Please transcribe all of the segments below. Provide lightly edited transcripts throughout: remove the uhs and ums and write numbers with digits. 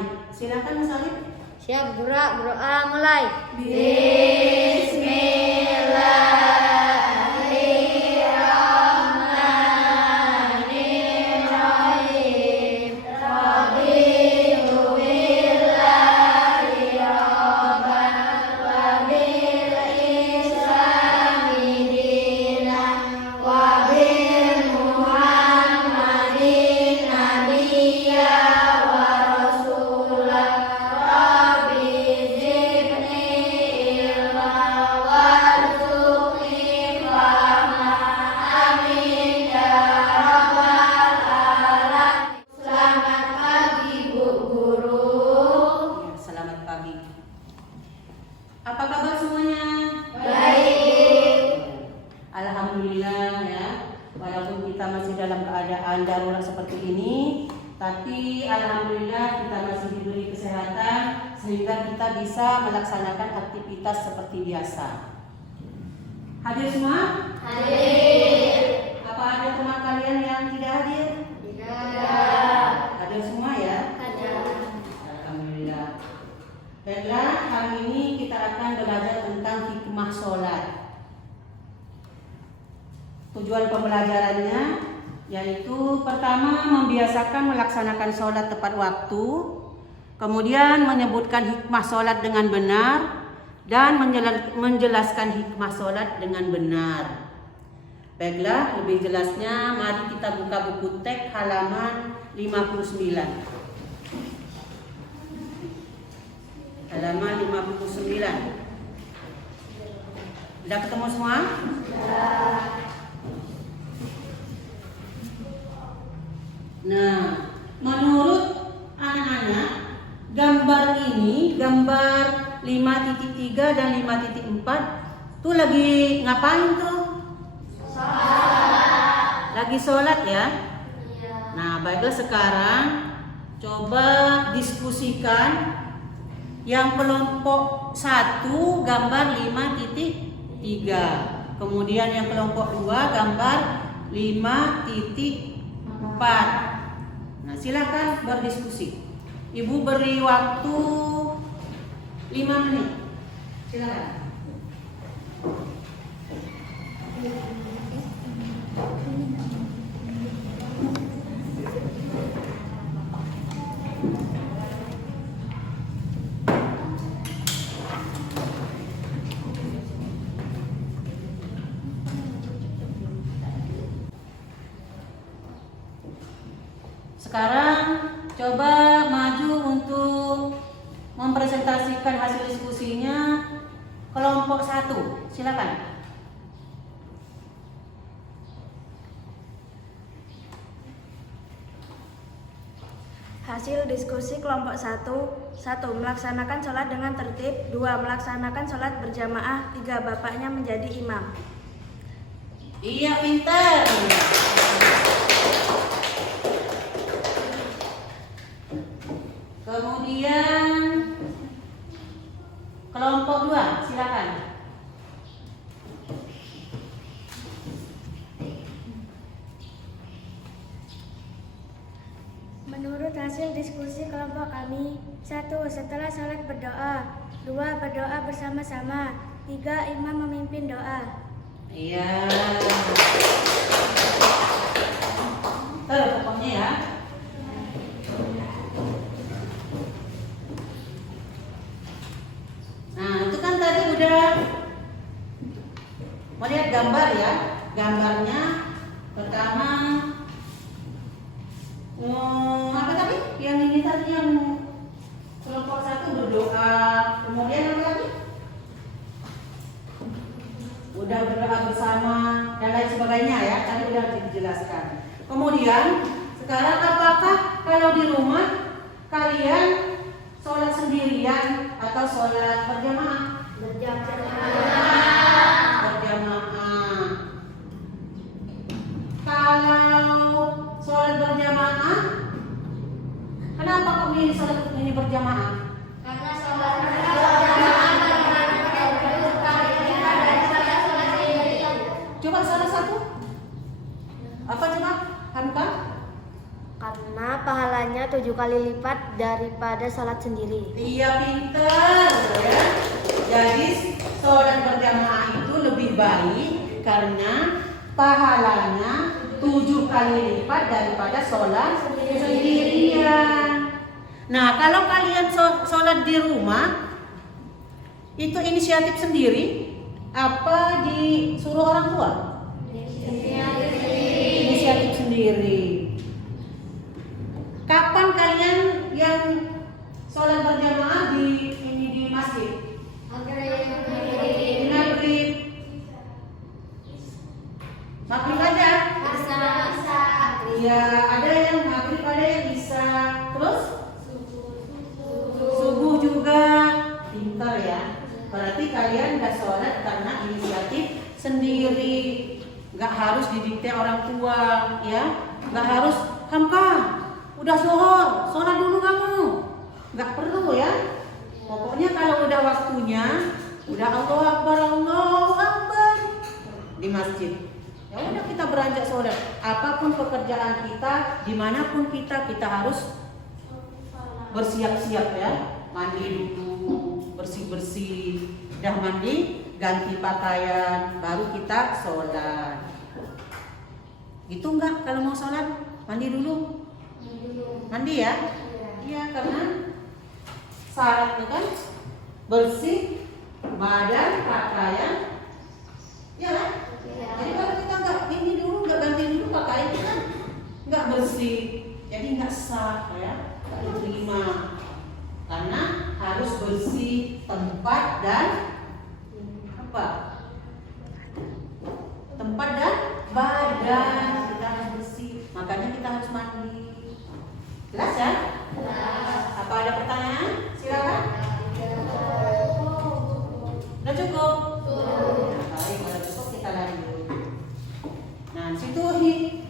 Baik, silakan Mas Alif. Siap, berdoa mulai. Ya, selamat pagi. Apa kabar semuanya? Alhamdulillah ya, walaupun kita masih dalam keadaan darurat seperti ini, tapi alhamdulillah kita masih diberi kesehatan sehingga kita bisa melaksanakan aktivitas seperti biasa. Hadir semua? Apa ada teman kalian yang tidak hadir? Hadir semua ya? Alhamdulillah. Baiklah, hari ini kita akan belajar tentang hikmah sholat. Tujuan pembelajarannya yaitu pertama membiasakan melaksanakan sholat tepat waktu, kemudian menyebutkan hikmah sholat dengan benar, dan menjelaskan hikmah sholat dengan benar. Baiklah, lebih jelasnya mari kita buka buku teks halaman 59. Halaman 59. Sudah ketemu semua? Nah, menurut anak-anak, gambar ini, gambar 5.3 dan 5.4 tuh lagi ngapain tuh? Lagi sholat ya? Nah, baiklah sekarang coba diskusikan yang kelompok 1 gambar 5.3, kemudian yang kelompok 2 gambar 5.4. Nah, silakan berdiskusi. Ibu beri waktu 5 menit. Silakan. Sekarang coba maju untuk mempresentasikan hasil diskusinya kelompok 1. Silakan. Hasil diskusi kelompok 1. 1. Melaksanakan sholat dengan tertib. 2. Melaksanakan sholat berjamaah. 3. Bapaknya menjadi imam. Iya, pintar. Kemudian kelompok 2, silakan. Menurut hasil diskusi kelompok kami, 1. Setelah sholat berdoa. 2. Berdoa bersama-sama. 3. Imam memimpin doa. Iya. Pokoknya ya. Nah, itu kan tadi udah melihat gambar ya. Gambarnya pertama apa tadi? Yang ini tadi yang kelompok 1 berdoa. Kemudian apa lagi? Udah berdoa bersama dan lain sebagainya ya. Tadi udah dijelaskan. Kemudian sekarang apakah kalau di rumah kalian sholat sendirian atau sholat berjamaah? Berjamaah. Kalau sholat berjamaah, kenapa kok milih sholat ini berjamaah? Karena sholat berjamaah Coba salah satu. Apa coba? Hamka? Karena berjamaah pahalanya 7 kali lipat daripada salat sendiri. Iya, pinter ya. Jadi sholat berjamaah itu lebih baik karena pahalanya 7 kali lipat daripada sholat sendirian. Nah, kalau kalian sholat di rumah, itu inisiatif sendiri apa disuruh orang tua? Inisiatif sendiri. Kapan kalian yang sholat berjamaah di masjid? Maghrib. Maghrib aja. Ya, ada yang maghrib, ada yang isya. Terus? Subuh juga. Pintar ya. Berarti kalian gak sholat karena inisiatif sendiri. Gak harus didikte orang tua, ya. Gak harus, Hamka, udah zuhur, sholat dulu kamu. Gak perlu ya. Pokoknya kalau udah waktunya, udah Allahu Akbar di masjid. Ya udah kita beranjak sholat. Apapun pekerjaan kita, dimanapun kita harus bersiap-siap ya. Mandi dulu, bersih-bersih. Udah mandi, ganti pakaian, baru kita sholat. Gitu enggak kalau mau sholat? Mandi dulu? Mandi ya? Iya, karena syaratnya kan bersih, badan, pakaian. Iya kan? Jadi kalau kita nggak ini dulu, nggak ganti dulu pakaian kita nggak bersih, jadi nggak sah ya, nggak diterima. Karena harus bersih tempat dan apa? Tempat dan badan kita harus bersih. Makanya kita harus mandi. Jelas ya? Apa ada pertanyaan? Silakan. Udah cukup? Baik, kalau cukup kita lanjut. Nah, situ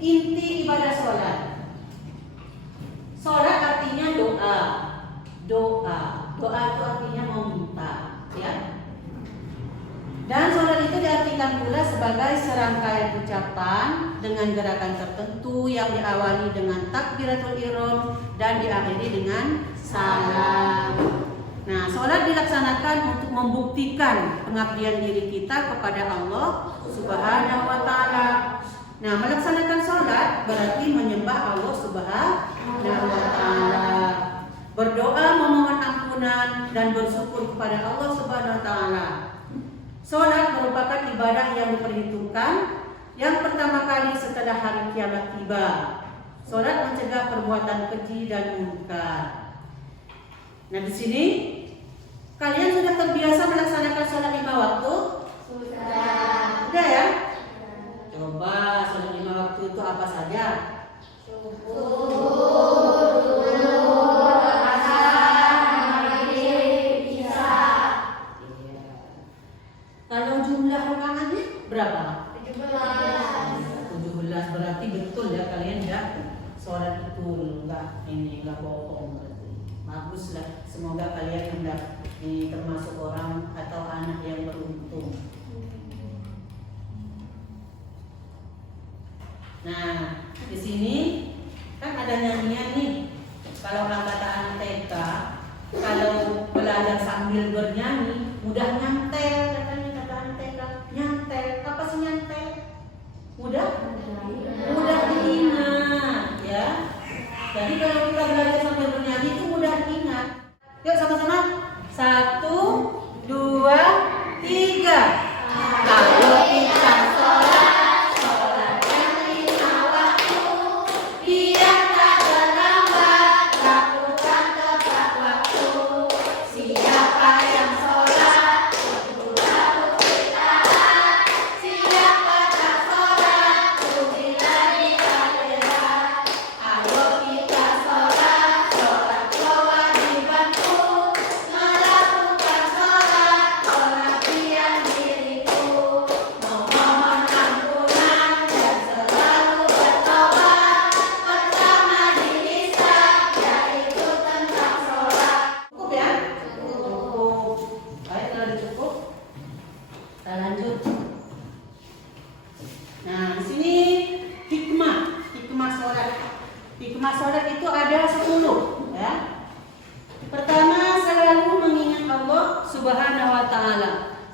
inti ibadah sholat. Sholat artinya doa. Doa itu artinya meminta, ya. Dan sholat itu diartikan pula sebagai serangkaian ucapan dengan gerakan tertentu yang diawali dengan takbiratul ihram dan diakhiri dengan salam. Nah, sholat dilaksanakan untuk membuktikan pengabdian diri kita kepada Allah Subhanahu wa Ta'ala. Nah, melaksanakan sholat berarti menyembah Allah Subhanahu wa Ta'ala, berdoa memohon ampunan dan bersyukur kepada Allah Subhanahu wa Ta'ala. Sholat merupakan ibadah yang diperhitungkan yang pertama kali setelah hari kiamat tiba. Sholat mencegah perbuatan keji dan munkar. Nah, di sini kalian sudah terbiasa melaksanakan sholat 5 waktu? Sudah ya? Coba sholat 5 waktu itu apa saja? Kalau jumlah rakaatnya berapa? 17 berarti betul ya kalian ya sholat betul, enggak bohong berarti. Bagus lah, semoga kalian hendak ini termasuk orang atau anak yang beruntung. Nah, di sini kan ada nyanyian nih. Kalau kata anak TK, kalau belajar sambil bernyanyi mudah nyantel katanya. Nyantel, apa sih nyantel? Mudah diingat ya. Jadi kalau kita belajar sambil bernyanyi itu mudah diingat. Yuk sama-sama. 1, 2, 3. Kalau kita sholat yang 5 waktu, dia tak terlambat, lakukan tepat waktu. Siapa yang sholat melakukan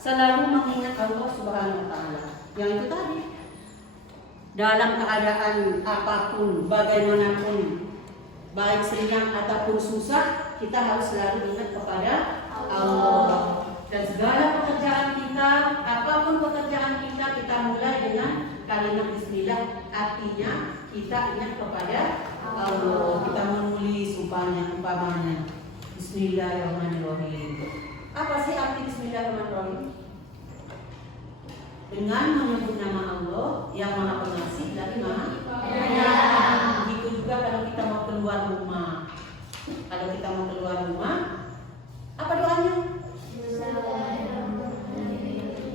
selalu mengingat Allah Subhanahu wa taala. Yang itu tadi. Dalam keadaan apapun, bagaimanapun, baik senang ataupun susah, kita harus selalu ingat kepada Allah. Dan segala pekerjaan kita, apapun pekerjaan kita, kita mulai dengan kalimat bismillah. Artinya kita ingat kepada Allah. Kita menulis umpamanya Bismillahirrahmanirrahim. Apa sih arti Bismillahirrahmanirrahim? Dengan menyebut nama Allah yang Maha Pengasih lagi Maha Penyayang. Begitu juga kalau kita mau keluar rumah. Kalau kita mau keluar rumah, apa doanya?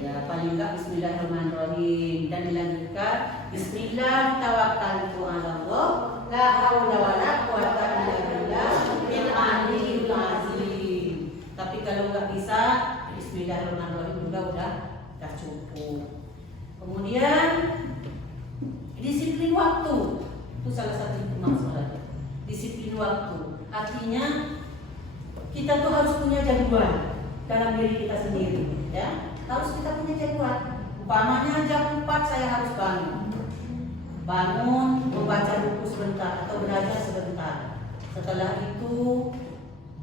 Ya, paling enggak Bismillahirrahmanirrahim, dan dilanjutkan Bismillah tawakkaltu 'ala Allah la haula wala quwata illa billah bil aliyyil azim. Tapi kalau enggak bisa Bismillahirrahmanirrahim udah cukup. Kemudian disiplin waktu. Itu salah satu masalah. Disiplin waktu. Artinya kita tuh harus punya jadwal dalam diri kita sendiri, ya. Harus kita punya jadwal. Umpamanya jam 4 saya harus bangun, membaca buku sebentar atau belajar sebentar. Setelah itu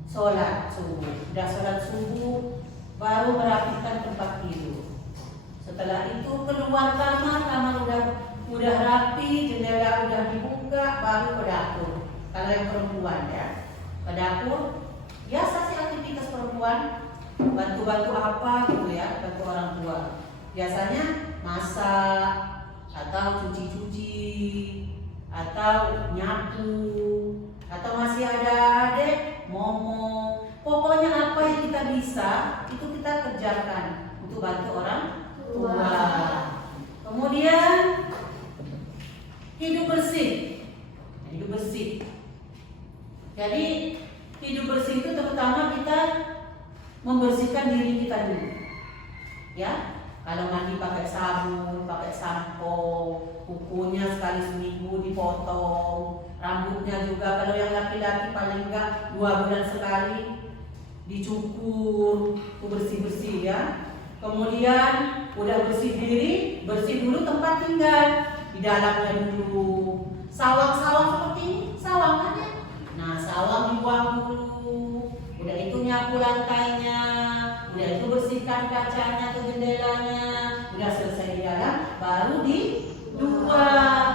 sholat subuh. Sudah sholat subuh, baru merapikan tempat tidur. Setelah itu keluar kamar udah rapi, jendela udah dibuka, baru ke dapur. Kalau yang perempuan ya, ke dapur. Biasa sih aktivitas perempuan, bantu-bantu apa gitu ya, bantu orang tua. Biasanya masak, atau cuci-cuci, atau nyapu, atau masih ada adik ngomong. Pokoknya apa yang kita bisa itu kita kerjakan untuk bantu orang tua. Kemudian hidup bersih. Hidup bersih. Jadi hidup bersih itu terutama kita membersihkan diri kita dulu. Ya, kalau mandi pakai sabun, pakai sampo, kukunya sekali seminggu dipotong, rambutnya juga kalau yang laki-laki paling enggak 2 bulan sekali dicukur, bersih-bersih ya. Kemudian udah bersih diri, bersih dulu tempat tinggal, di dalamnya dulu. Sawang-sawang seperti ini, sawang aja. Nah, sawang dibuang dulu. Udah itu nyapu lantainya, udah itu bersihkan kacanya atau jendelanya. Udah selesai di dalam, baru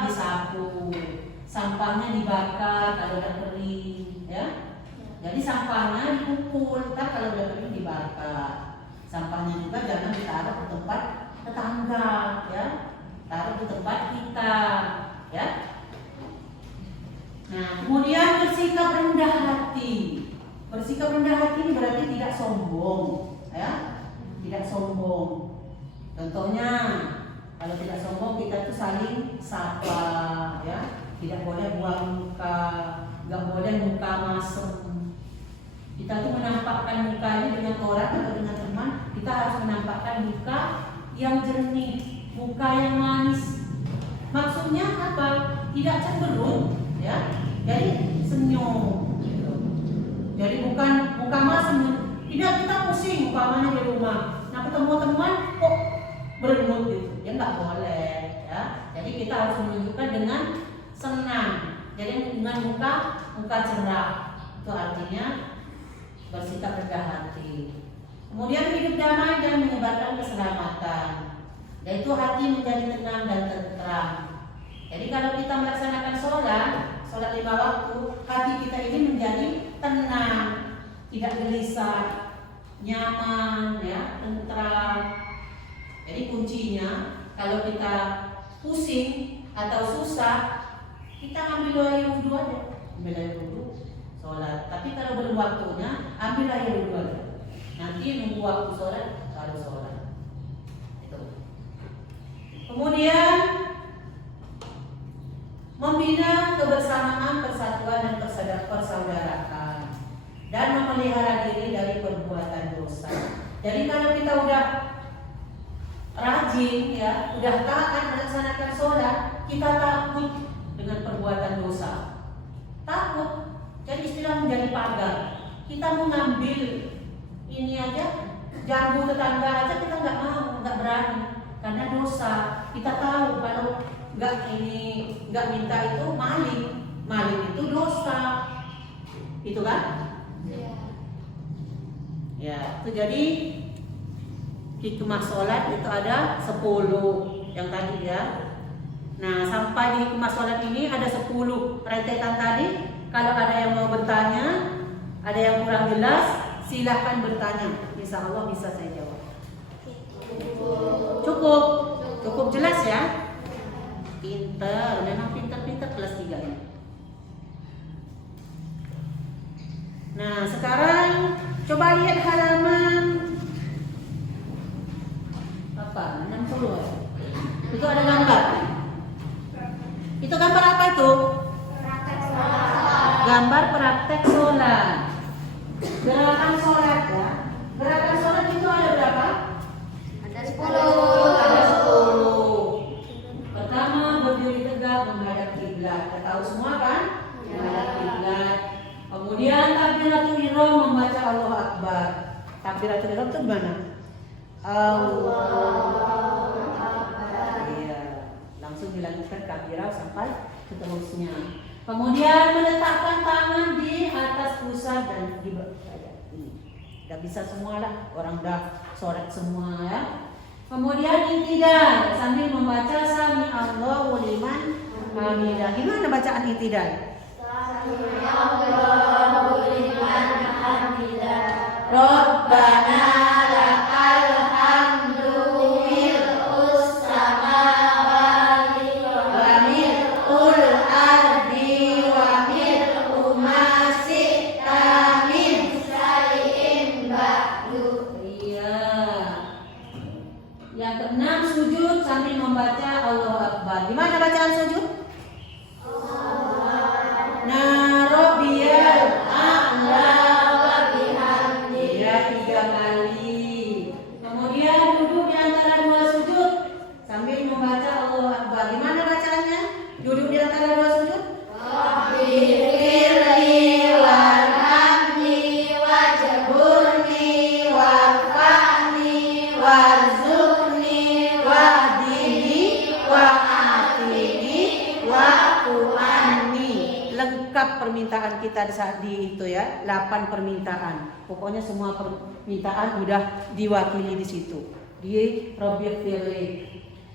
disapu. Sampahnya dibakar kalau udah kering, ya. Jadi sampahnya dikumpul, kalau udah kering dibakar. Sampahnya juga jangan ditaruh di tempat tetangga, ya. Taruh di tempat kita, ya. Nah, kemudian bersikap rendah hati. Bersikap rendah hati ini berarti tidak sombong, ya. Tidak sombong. Contohnya, kalau tidak sombong kita tuh saling sapa, ya. Tidak boleh buang muka, nggak boleh muka masem. Kita tuh menampakkan muka ini dengan orang atau dengan teman, kita harus menampakkan muka yang jernih, muka yang manis. Maksudnya apa? Tidak cemberut, ya. Jadi senyum. Gitu. Jadi bukan muka masem. Tidak kita pusing umpamanya di rumah. Nah ketemu teman kok berengut gitu, ya nggak boleh, ya. Jadi kita harus menunjukkan dengan senang. Jadi dengan muka cerah. Itu artinya bersikap rendah hati. Kemudian hidup damai dan menyebarkan keselamatan. Yaitu hati menjadi tenang dan tentram. Jadi kalau kita melaksanakan sholat 5 waktu, hati kita ini menjadi tenang, tidak gelisah, nyaman, ya, tentram. Jadi kuncinya kalau kita pusing atau susah, kita ambil air wudhu aja, ambil air wudhu, sholat. Tapi kalau belum waktunya, ambil air wudhu aja. Nanti nunggu waktu sholat, baru sholat. Itu. Kemudian membina kebersamaan, persatuan dan persaudaraan, dan memelihara diri dari perbuatan dosa. Jadi kalau kita udah rajin, ya, udah taat melaksanakan sholat, kita takut dengan perbuatan dosa. Takut. Jadi istilah menjadi pagar. Kita mau ngambil ini aja Jambu tetangga aja kita nggak mau, nggak berani karena dosa. Kita tahu kalau nggak minta itu maling itu dosa, itu kan? Ya, itu jadi hikmah sholat itu ada 10 yang tadi ya. Nah, sampai di hikmah sholat ini ada 10 rentetan tadi. Kalau ada yang mau bertanya, ada yang kurang jelas, silahkan bertanya. Insya Allah bisa saya jawab. Cukup jelas ya. Pinter, memang pinter kelas 3 ini. Nah, sekarang coba lihat halaman apa? 60 ya? Itu ada gambar. Itu gambar apa itu? Gambar praktek sholat. Gerakan sholat ya. Gerakan sholat itu ada berapa? Ada 10. Ada 10. Pertama, berdiri tegak menghadap kiblat. Kita tahu semua kan? Menghadap kiblat. Kemudian takbiratul ihram membaca Allahu Akbar. Takbiratul ihram itu gimana? Allahu Akbar. Iya. Langsung dilanjutkan takbirah sampai seterusnya. Kemudian meletakkan tangan di atas pusat dan di bawah. Ini. Gak bisa semua lah. Orang dah sholat semua ya. Kemudian i'tidal sambil membaca sami Allahu liman hamidah. Gimana bacaan i'tidal? Sami Allahu liman hamidah. Rabbana lakal hamdu mil'us samawati wa mil'ul ardi wa mil'u ma syi'ta min syai'in ba'du. Iya. Yang keenam, sujud sambil membaca Allahu Akbar. Gimana bacaan sujud? Nah, Rabbiyal a'la wa bihamdi. Ya, 3 kali. Kemudian duduk di antara 2 sujud sambil membaca Allahu Akbar. Gimana bacaannya? Duduk di antara 2 sujud? Rabbirli warhamni wajburni warfa'ni warzuqni wahdini wa'afini wa'fu'anni. Lengkap permintaan kita di saat di itu ya, 8 permintaan. Pokoknya semua permintaan udah diwakili di situ. Di Rabbirli.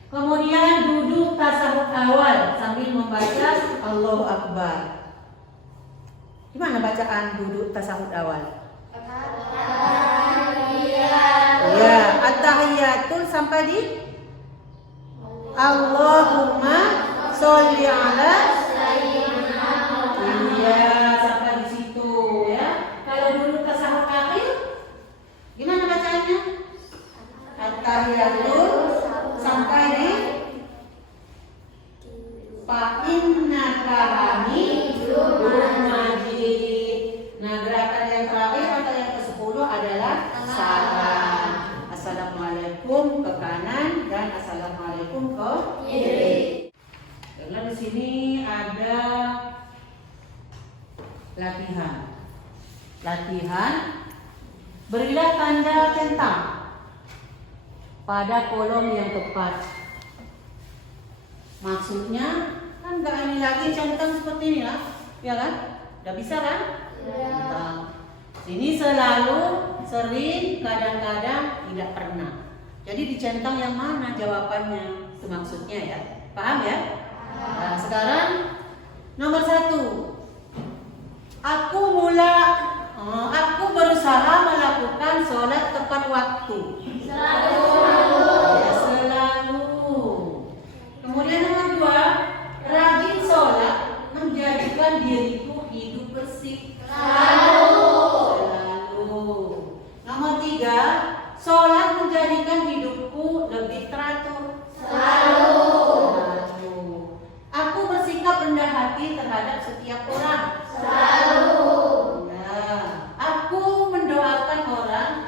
Kemudian duduk tasawuf awal sambil membaca Allahu Akbar. Gimana bacaan duduk tasawuf awal? Ya, at-tahiyatul sampai di Allahumma sholli ala sayyidina. Iya, sampai di situ ya. Kalau duduk tasawuf akhir gimana bacaannya? At-tahiyatul sampai di fa innaka hamidum majid. Nah, gerakan yang terakhir atau yang ke-10 adalah salam. Assalamualaikum ke kanan dan assalamualaikum ke kiri. Karena di sini ada latihan. Berilah tanda centang pada kolom yang tepat. Maksudnya kan nggak ini lagi centang seperti ini lah, ya kan? Udah bisa kan? Centang. Ini selalu, sering, kadang-kadang, tidak pernah. Jadi dicentang yang mana jawabannya? Itu maksudnya ya. Paham ya? Nah, sekarang nomor 1. Aku berusaha melakukan sholat tepat waktu. Ya, selalu. Kemudian nomor 2, rajin sholat menjadikan diriku hidup bersih. Selalu. Nomor 3, sholat menjadikan hidupku lebih teratur. Selalu. Aku bersikap rendah hati terhadap setiap orang. Selalu. Nah, aku mendoakan orang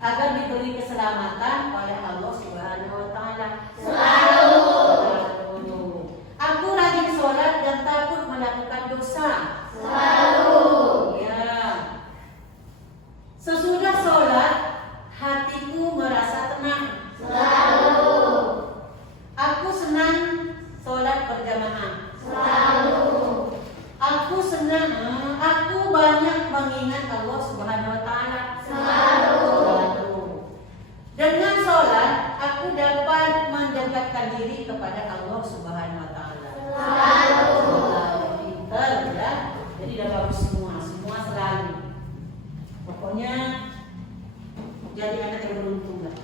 agar diberi keselamatan oleh Allah Subhanahu wa taala. Selalu. Aku rajin sholat dan takut melakukan dosa. Selalu. Ya. Sesudah sholat Pokoknya jadi anak yang beruntung lah.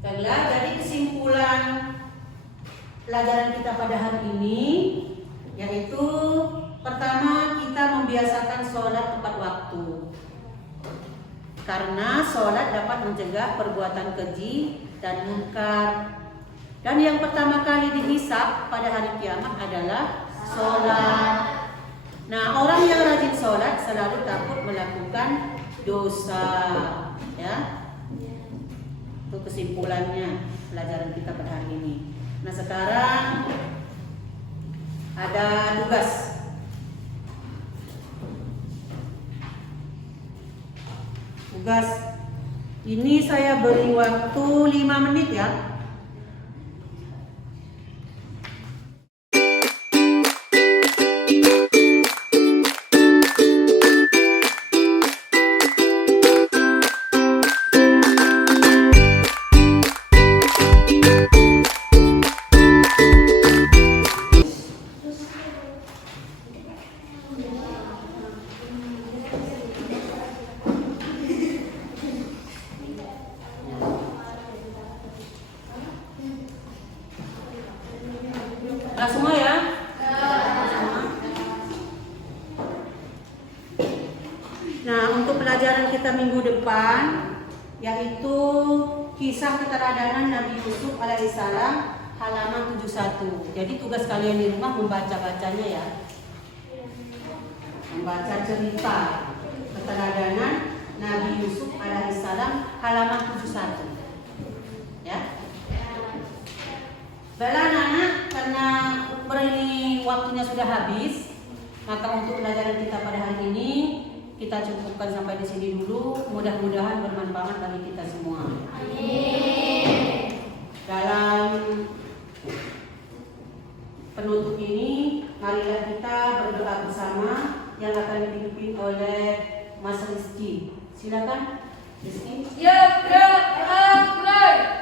Baiklah, jadi kesimpulan pelajaran kita pada hari ini yaitu pertama, kita membiasakan sholat tepat waktu karena sholat dapat mencegah perbuatan keji dan munkar. Dan yang pertama kali dihisab pada hari kiamat adalah sholat. Nah, orang yang rajin sholat selalu takut melakukan dosa, ya. Itu kesimpulannya pelajaran kita pada hari ini. Nah, sekarang ada tugas. Tugas ini saya beri waktu 5 menit ya. Nah, semua ya? Nah, untuk pelajaran kita minggu depan yaitu kisah keteladanan Nabi Yusuf alaihissalam halaman 71. Jadi tugas kalian di rumah membaca-bacanya ya. Membaca cerita keteladanan Nabi Yusuf alaihissalam halaman 71. Ya. Baiklah anak-anak, karena ini waktunya sudah habis, maka untuk pelajaran kita pada hari ini kita cukupkan sampai di sini dulu. Mudah-mudahan bermanfaat bagi kita semua. Amin. Dalam penutup ini, marilah kita berdoa bersama yang akan dipimpin oleh Mas Rizky. Silakan, Rizky. Ya, mulai.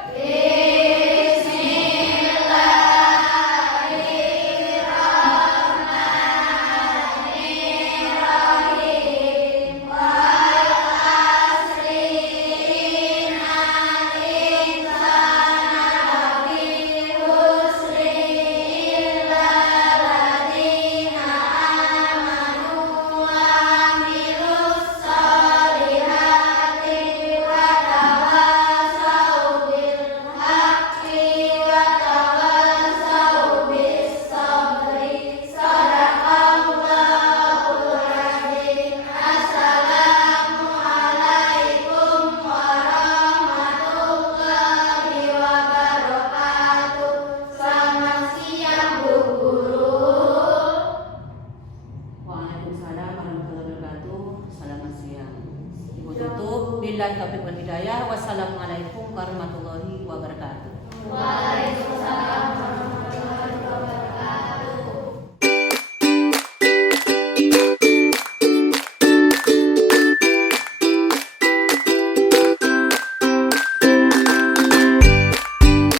Billahi taufiq wal hidayah. Wassalamualaikum warahmatullahi wabarakatuh. Waalaikumsalam.